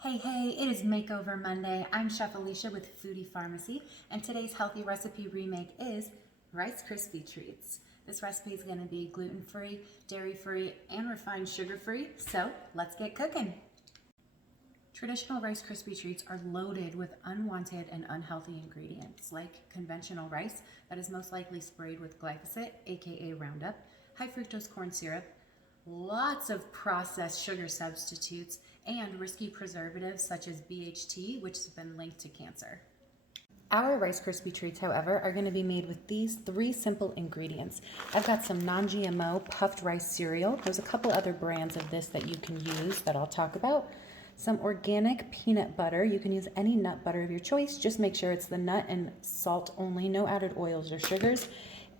Hey, it is Makeover Monday. I'm Chef Alicia with Foodie Pharmacy, and today's healthy recipe remake is Rice Krispie Treats. This recipe is going to be gluten-free, dairy-free, and refined sugar-free, so let's get cooking. Traditional Rice Krispie Treats are loaded with unwanted and unhealthy ingredients, like conventional rice that is most likely sprayed with glyphosate, aka Roundup, high fructose corn syrup, lots of processed sugar substitutes, and risky preservatives such as BHT, which has been linked to cancer. Our Rice Krispie Treats, however, are going to be made with these 3 simple ingredients. I've got some non-GMO puffed rice cereal. There's a couple other brands of this that you can use that I'll talk about. Some organic peanut butter. You can use any nut butter of your choice. Just make sure it's the nut and salt only, no added oils or sugars.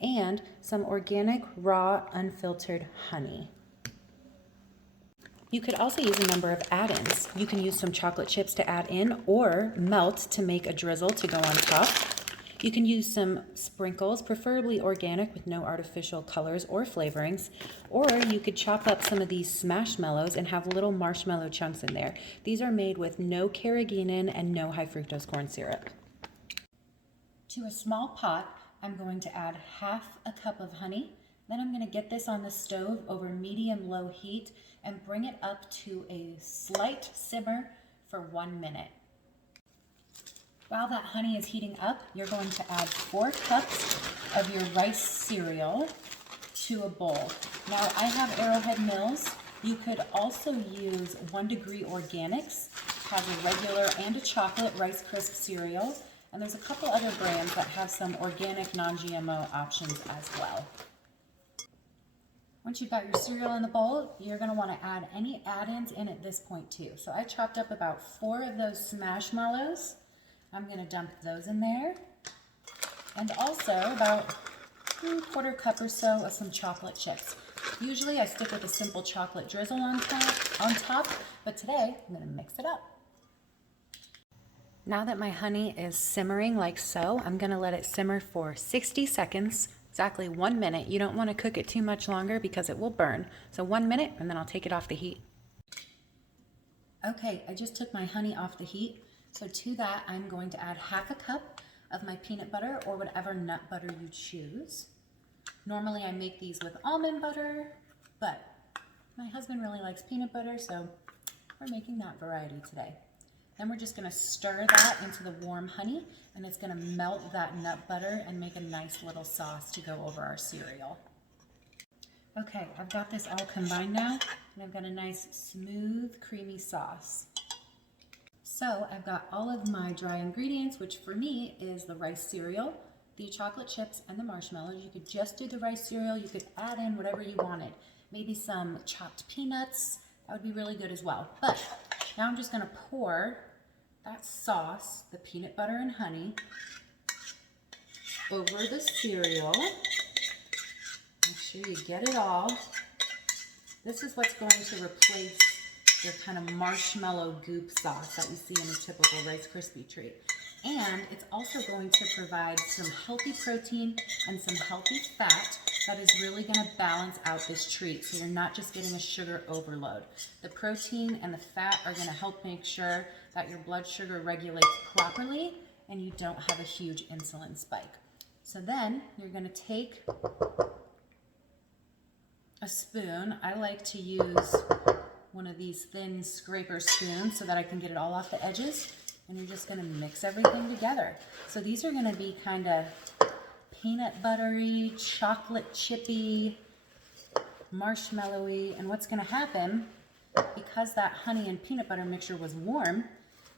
And some organic raw unfiltered honey. You could also use a number of add-ins. You can use some chocolate chips to add in or melt to make a drizzle to go on top. You can use some sprinkles, preferably organic with no artificial colors or flavorings. Or you could chop up some of these marshmallows and have little marshmallow chunks in there. These are made with no caraggeanan and no high fructose corn syrup. To a small pot, I'm going to add ½ a cup of honey. Then I'm going to get this on the stove over medium-low heat and bring it up to a slight simmer for 1 minute. While that honey is heating up, you're going to add 4 cups of your rice cereal to a bowl. Now, I have Arrowhead Mills. You could also use 1 Degree Organics, has a regular and a chocolate Rice Crisp cereal, and there's a couple other brands that have some organic non-GMO options as well. Once you've got your cereal in the bowl, you're going to want to add any add-ins in at this point too. So I chopped up about 4 of those marshmallows. I'm going to dump those in there. And also about a quarter cup or so of some chocolate chips. Usually I stick with a simple chocolate drizzle on top, but today I'm going to mix it up. Now that my honey is simmering like so, I'm going to let it simmer for 60 seconds. Exactly 1 minute. You don't want to cook it too much longer because it will burn. So 1 minute and then I'll take it off the heat. Okay, I just took my honey off the heat. So to that, I'm going to add ½ a cup of my peanut butter or whatever nut butter you choose. Normally I make these with almond butter, but my husband really likes peanut butter, so we're making that variety today. Then we're just going to stir that into the warm honey, and it's going to melt that nut butter and make a nice little sauce to go over our cereal. Okay, I've got this all combined now, and I've got a nice smooth, creamy sauce. So I've got all of my dry ingredients, which for me is the rice cereal, the chocolate chips, and the marshmallows. You could just do the rice cereal. You could add in whatever you wanted. Maybe some chopped peanuts. That would be really good as well. But now I'm just going to pour that sauce, the peanut butter and honey, over the cereal. Make sure you get it all. This is what's going to replace your kind of marshmallow goop sauce that you see in a typical Rice Krispie treat. And it's also going to provide some healthy protein and some healthy fat that is really going to balance out this treat, so you're not just getting a sugar overload. The protein and the fat are going to help make sure that your blood sugar regulates properly and you don't have a huge insulin spike. So then you're going to take a spoon. I like to use one of these thin scraper spoons so that I can get it all off the edges. And you're just going to mix everything together. So these are going to be kind of peanut buttery, chocolate chippy, marshmallowy. And what's going to happen, because that honey and peanut butter mixture was warm,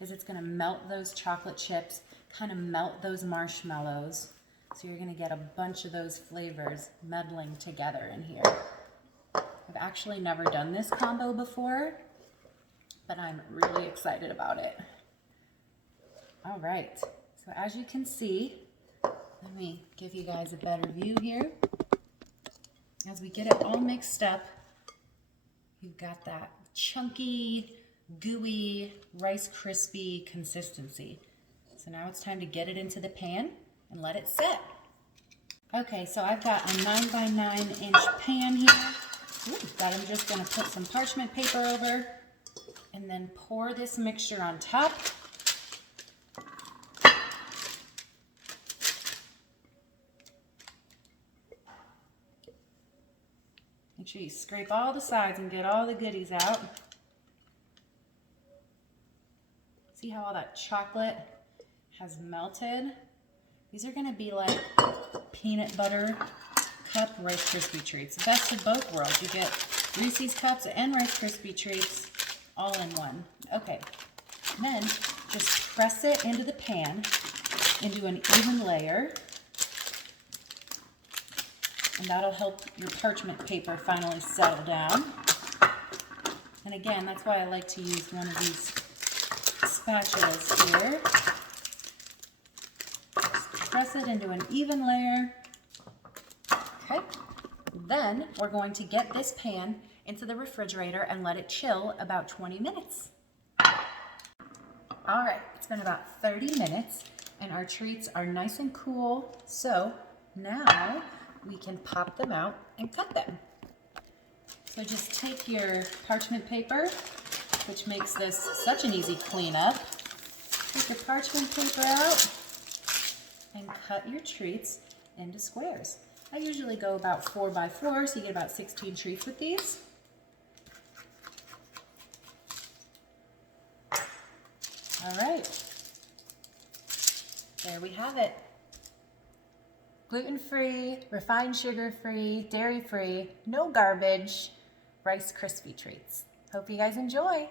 is it's going to melt those chocolate chips, kind of melt those marshmallows. So you're going to get a bunch of those flavors melding together in here. I've actually never done this combo before, but I'm really excited about it. All right, so as you can see, let me give you guys a better view here. As we get it all mixed up, you've got that chunky, gooey, Rice Krispie consistency. So now it's time to get it into the pan and let it set. Okay, so I've got a 9 by 9 inch pan here that I'm just gonna put some parchment paper over. And then pour this mixture on top. Make sure you scrape all the sides and get all the goodies out. See how all that chocolate has melted? These are gonna be like peanut butter cup Rice Krispie treats. Best of both worlds. You get Reese's cups and Rice Krispie treats all in one. Okay, and then just press it into the pan into an even layer. And that'll help your parchment paper finally settle down. And again, that's why I like to use one of these spatulas here. Just press it into an even layer. Okay. Then we're going to get this pan into the refrigerator and let it chill about 20 minutes. All right, it's been about 30 minutes and our treats are nice and cool. So now we can pop them out and cut them. So just take your parchment paper, which makes this such an easy cleanup. Take your parchment paper out and cut your treats into squares. I usually go about 4 by 4, so you get about 16 treats with these. All right, there we have it. Gluten-free, refined sugar-free, dairy-free, no garbage Rice Krispie treats. Hope you guys enjoy.